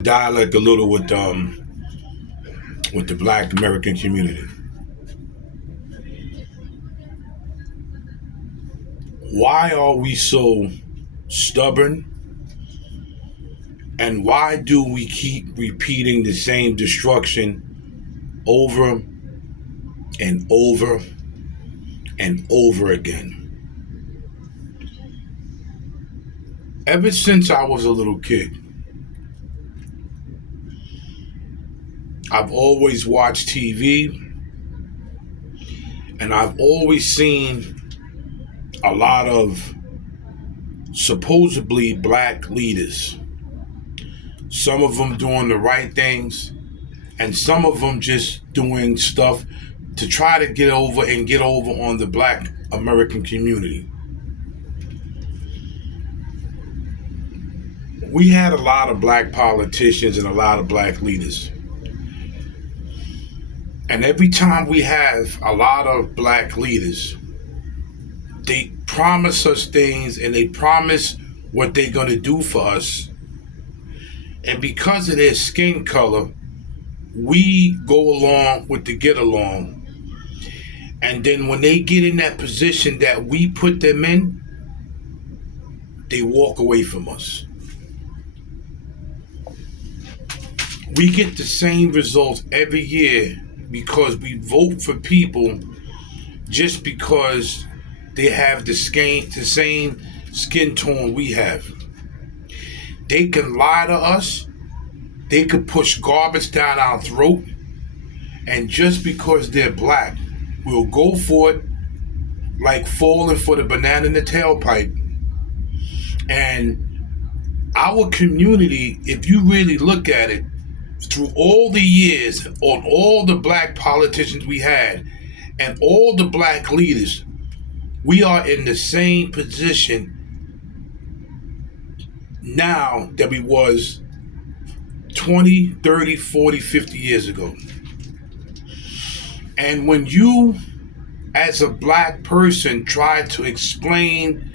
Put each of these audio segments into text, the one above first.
Dialect a little with the Black American community. Why are we so stubborn, and why do we keep repeating the same destruction over and over and over again? Ever since I was a little kid, I've always watched TV, and I've always seen a lot of supposedly black leaders. Some of them doing the right things, and some of them just doing stuff to try to get over on the Black American community. We had a lot of black politicians and a lot of black leaders. And every time we have a lot of black leaders, they promise us things and they promise what they're going to do for us. And because of their skin color, we go along with the get along. And then when they get in that position that we put them in, they walk away from us. We get the same results every year because we vote for people just because they have the same skin tone we have. They can lie to us. They could push garbage down our throat. And just because they're black, we'll go for it like falling for the banana in the tailpipe. And our community, if you really look at it, through all the years, on all the black politicians we had, and all the black leaders, we are in the same position now that we was 20, 30, 40, 50 years ago. And when you, as a black person, try to explain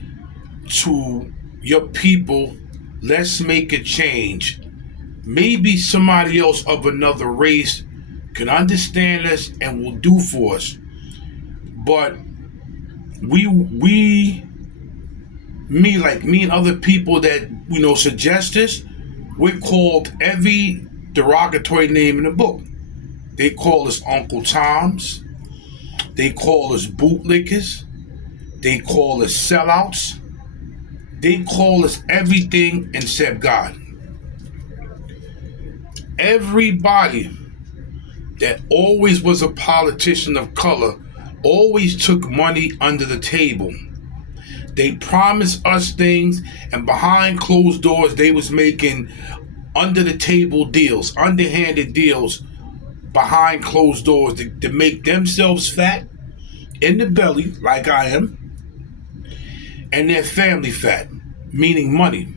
to your people, let's make a change, maybe somebody else of another race can understand us and will do for us. But me and other people that, suggest this, we're called every derogatory name in the book. They call us Uncle Toms. They call us bootlickers. They call us sellouts. They call us everything except God. Everybody that always was a politician of color always took money under the table. They promised us things, and behind closed doors they was making under the table deals, underhanded deals behind closed doors to make themselves fat in the belly, like I am, and their family fat, meaning money.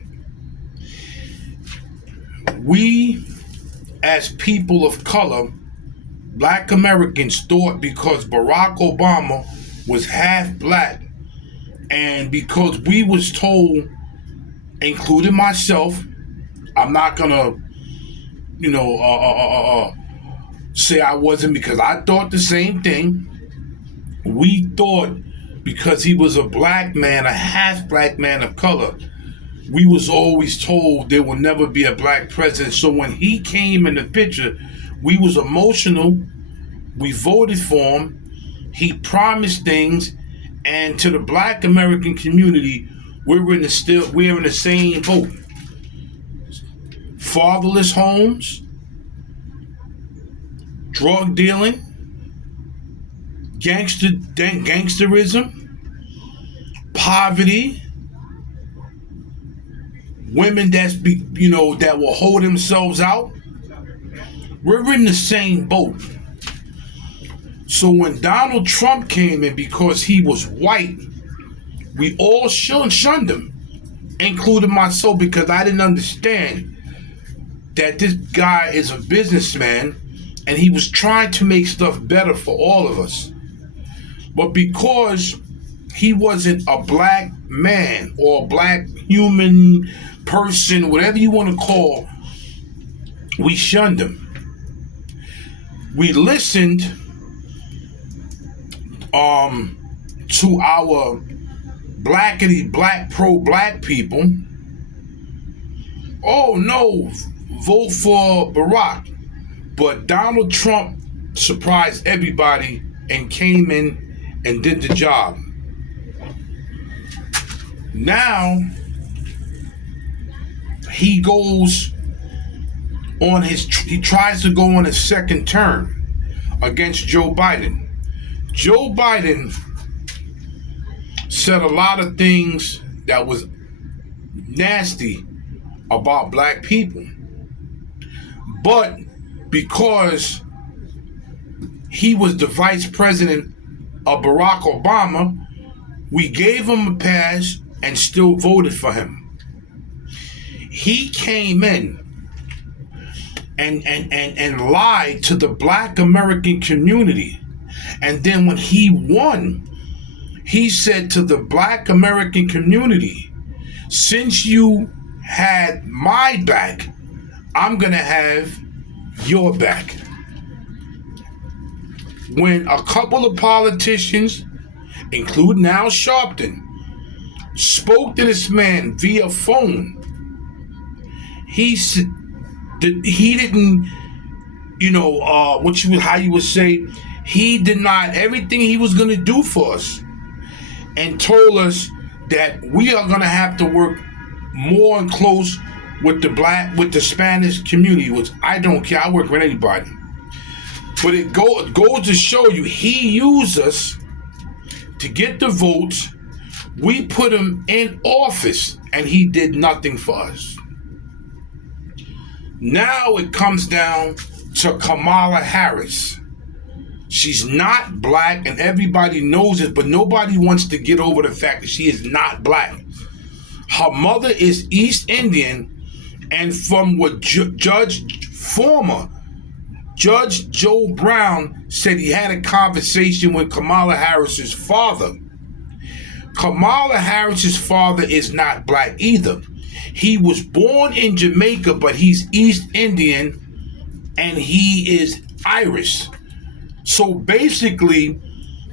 We, as people of color, black Americans, thought because Barack Obama was half black, and because we was told, including myself, I'm not gonna, say I wasn't, because I thought the same thing. We thought because he was a black man, a half black man of color, we was always told there will never be a black president. So when he came in the picture, we was emotional. We voted for him. He promised things, and to the black American community, we're in the same boat. Fatherless homes, drug dealing, gangsterism, poverty, women that will hold themselves out. We're in the same boat. So when Donald Trump came in, because he was white, we all shunned him, including myself, because I didn't understand that this guy is a businessman and he was trying to make stuff better for all of us. But because he wasn't a black man or a black human person, whatever you want to call, We shunned him. We listened to our blackity black pro-black people. Oh no, vote for Barack. But Donald Trump surprised everybody and came in and did the job. Now he tries to go on his second term against Joe Biden. Joe Biden said a lot of things that was nasty about black people. But because he was the vice president of Barack Obama, we gave him a pass and still voted for him. He came in and lied to the black American community. And then when he won, he said to the black American community, since you had my back, I'm going to have your back. When a couple of politicians, including Al Sharpton, spoke to this man via phone, he didn't, how you would say, he denied everything he was going to do for us and told us that we are going to have to work more and close with the Spanish community, which I don't care. I work with anybody. But it goes to show you, he used us to get the votes. We put him in office and he did nothing for us. Now it comes down to Kamala Harris. She's not black and everybody knows it, but nobody wants to get over the fact that she is not black. Her mother is East Indian, and from what former Judge Joe Brown said, he had a conversation with Kamala Harris's father. Kamala Harris's father is not black either. He was born in Jamaica, but he's East Indian and he is Irish. So basically,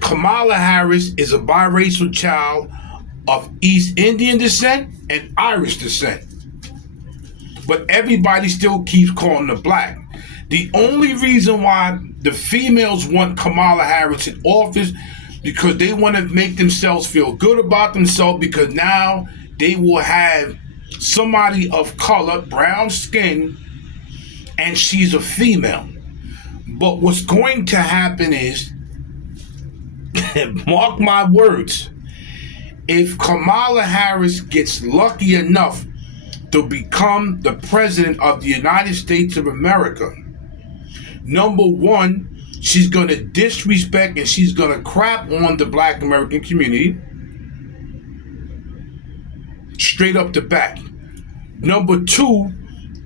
Kamala Harris is a biracial child of East Indian descent and Irish descent. But everybody still keeps calling her black. The only reason why the females want Kamala Harris in office, because they want to make themselves feel good about themselves, because now they will have somebody of color, brown skin, and she's a female. But what's going to happen is, mark my words, if Kamala Harris gets lucky enough to become the president of the United States of America, number one, she's going to disrespect and she's going to crap on the black American community straight up the back. Number two,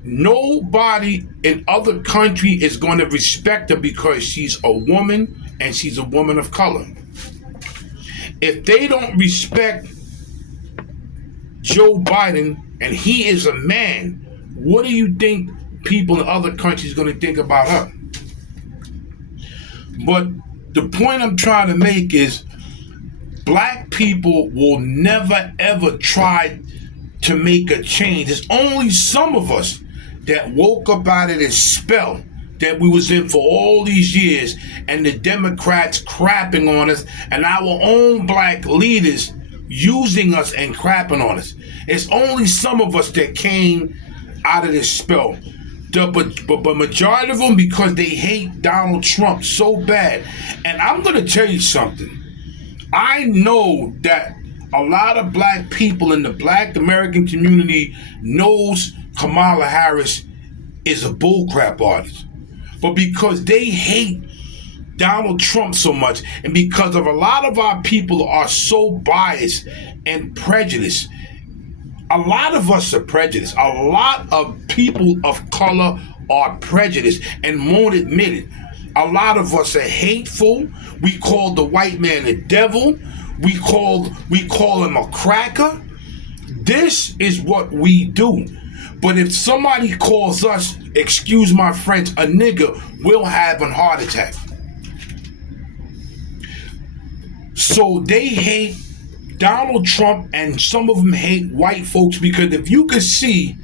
nobody in other country is going to respect her because she's a woman and she's a woman of color. If they don't respect Joe Biden and he is a man, what do you think people in other countries are going to think about her? But the point I'm trying to make is, black people will never ever try to make a change. There's only some of us that woke up out of this spell that we was in for all these years, and the Democrats crapping on us, and our own black leaders using us and crapping on us. It's only some of us that came out of this spell. But majority of them, because they hate Donald Trump so bad. And I'm going to tell you something. I know that a lot of black people in the black American community knows Kamala Harris is a bullcrap artist. But because they hate Donald Trump so much, and because of a lot of our people are so biased and prejudiced, a lot of us are prejudiced. A lot of people of color are prejudiced and won't admit it. A lot of us are hateful. We call the white man a devil. We call him a cracker. This is what we do. But if somebody calls us, excuse my French, a nigga, we'll have a heart attack. So they hate Donald Trump, and some of them hate white folks, because if you could see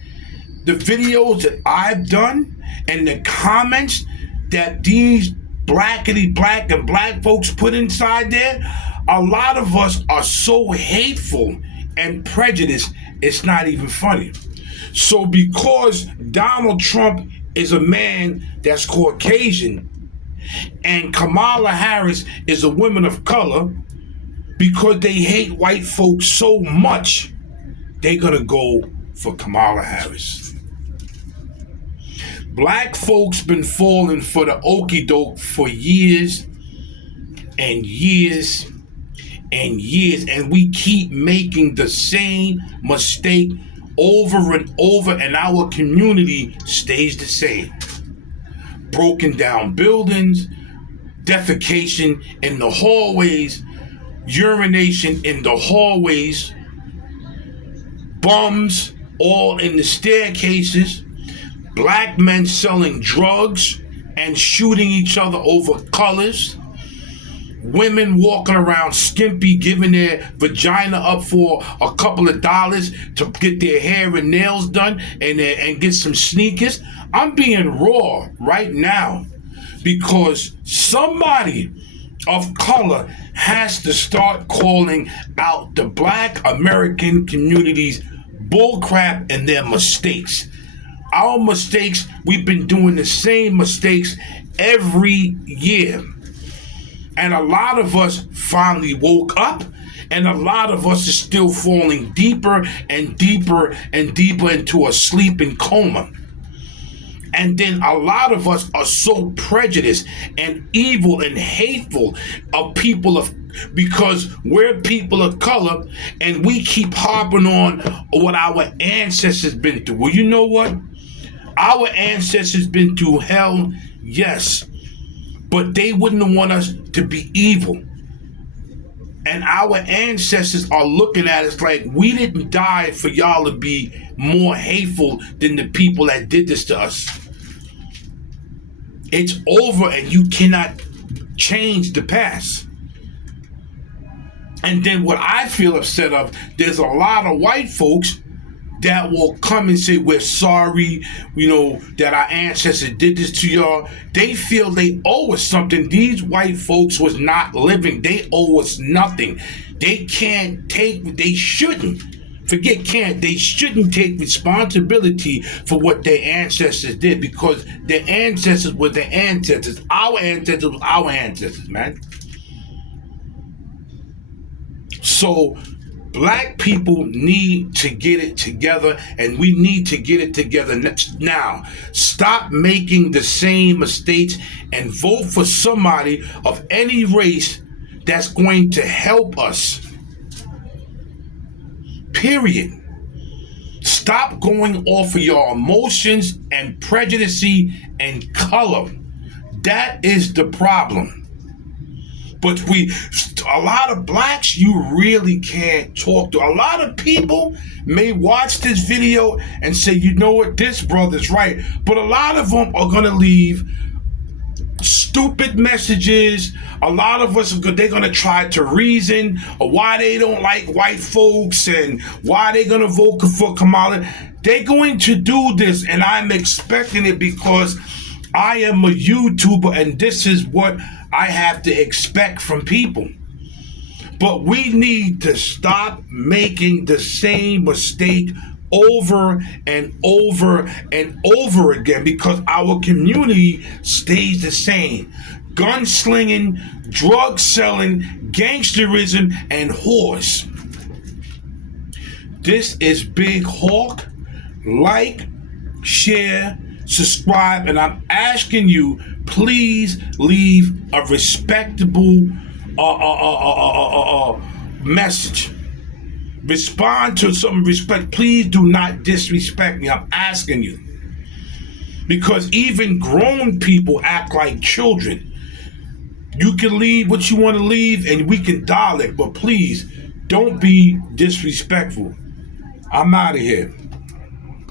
the videos that I've done and the comments that these blackity black and black folks put inside there, a lot of us are so hateful and prejudiced, it's not even funny. So because Donald Trump is a man that's Caucasian and Kamala Harris is a woman of color, because they hate white folks so much, they're gonna go for Kamala Harris. Black folks been falling for the okie doke for years and years and years, and we keep making the same mistake over and over, and our community stays the same. Broken down buildings, defecation in the hallways, urination in the hallways, bums all in the staircases, black men selling drugs and shooting each other over colors, women walking around skimpy, giving their vagina up for a couple of dollars to get their hair and nails done and get some sneakers. I'm being raw right now because somebody of color has to start calling out the black American community's bullcrap and their mistakes. Our mistakes, we've been doing the same mistakes every year. And a lot of us finally woke up, and a lot of us are still falling deeper and deeper and deeper into a sleeping coma. And then a lot of us are so prejudiced and evil and hateful of people of, because we're people of color, and we keep harping on what our ancestors been through. Well, you know what? Our ancestors been through hell, yes, but they wouldn't want us to be evil. And our ancestors are looking at us like we didn't die for y'all to be more hateful than the people that did this to us. It's over, and you cannot change the past. And then what I feel upset of, there's a lot of white folks that will come and say, we're sorry, you know, that our ancestors did this to y'all. They feel they owe us something. These white folks was not living. They owe us nothing. They can't take, they shouldn't. Forget can't, they shouldn't take responsibility for what their ancestors did, because their ancestors were their ancestors. Our ancestors was our ancestors, man. So black people need to get it together, and we need to get it together now. Stop making the same mistakes and vote for somebody of any race that's going to help us. Period. Stop going off of your emotions and prejudice and color. That is the problem. But a lot of blacks, you really can't talk to. A lot of people may watch this video and say, you know what, this brother's right. But a lot of them are going to leave stupid messages. A lot of us, they're going to try to reason why they don't like white folks and why they're going to vote for Kamala. They're going to do this, and I'm expecting it because I am a YouTuber, and this is what I have to expect from people. But we need to stop making the same mistake over and over and over again, because our community stays the same. Gunslinging, drug selling, gangsterism, and whores. This is Big Hawk. Like, share, subscribe, and I'm asking you, please leave a respectable message. Respond to some respect. Please do not disrespect me. I'm asking you. Because even grown people act like children. You can leave what you want to leave, and we can dial it, but please don't be disrespectful. I'm out of here.